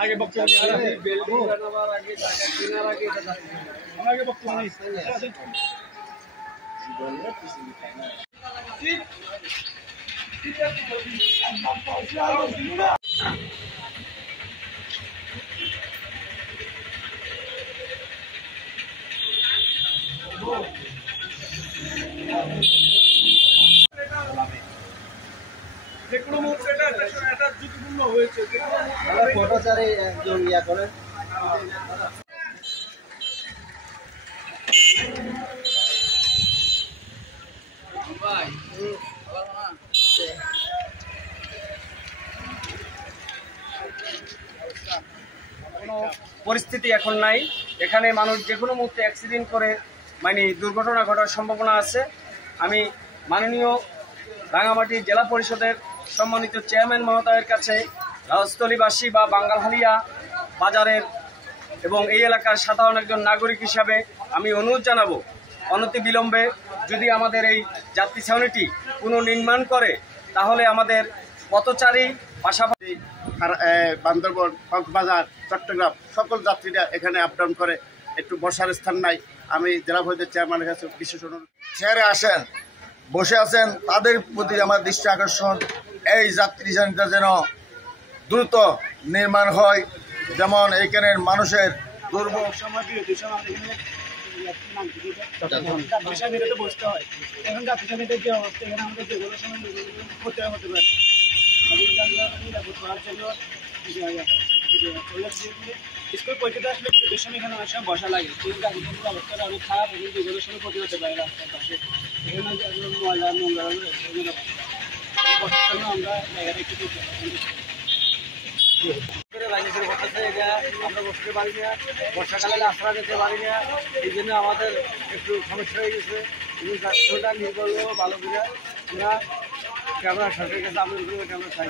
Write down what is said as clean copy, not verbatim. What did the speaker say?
আগে বক্তব্য যেকোনো মুহূর্তে এটা ঝুঁকিপূর্ণ হয়েছে। পথচারী একজন ইয়া করেন কোনো পরিস্থিতি এখন নাই। এখানে মানুষ যে কোনো মুহূর্তে অ্যাক্সিডেন্ট করে মানে দুর্ঘটনা ঘটার সম্ভাবনা আছে। আমি মাননীয় রাঙামাটি জেলা পরিষদের সম্মানিত চেয়ারম্যান মহোদয়ের কাছে রাজস্থলীবাসী বা বাঙ্গালহালিয়া বাজারের এবং এই এলাকার সাধারণ একজন নাগরিক হিসাবে আমি অনুরোধ জানাবো, অনতিবিলম্বে যদি আমাদের এই যাত্রী ছাউনিটি পুনর্নির্মাণ করে তাহলে আমাদের পথচারী পাশাপাশি বান্দরবন, কক্সবাজার, চট্টগ্রাম সকল যাত্রীরা এখানে আপ ডাউন করে, একটু বসার স্থান নাই। আমি জেলা পরিষদের চেয়ারম্যানের কাছে বিশেষ অনুরোধ, চেয়ারে আসেন বসে আছেন তাদের প্রতি আমার দৃষ্টি আকর্ষণ, এই যাত্রী ছাউনিটা যেন দ্রুত নির্মাণ হয়, যেমন এখানের মানুষের দুর্ভোগ বসতে হয়। এখন যাত্রী ছাউনিতে যে অবস্থা, এখানে আমাদের যেগুলো সময় হতে পারে স্কুল পরীক্ষাতে আসলে বিদ্যুতের সময় এখানে অনেক সময় বসা লাগে, কিন্তু গাড়িগুলোর অবস্থাটা অনেক খারাপ এবং যেগুলোর সময় ক্ষতি হতে পারে রাস্তার পাশে। এখানে ময়লা নোংরা বসার জন্য আমরা জায়গাটা একটু আমরা বসতে পারি না, বর্ষাকালে রাস্তা যেতে পারি না, এই জন্য আমাদের একটু সমস্যা হয়ে গেছে। এবং রাস্তাটা নির্ভর ভালো করে আমরা ক্যামেরা সরকারের কাছে আবেদন করে ক্যামেরা চাই।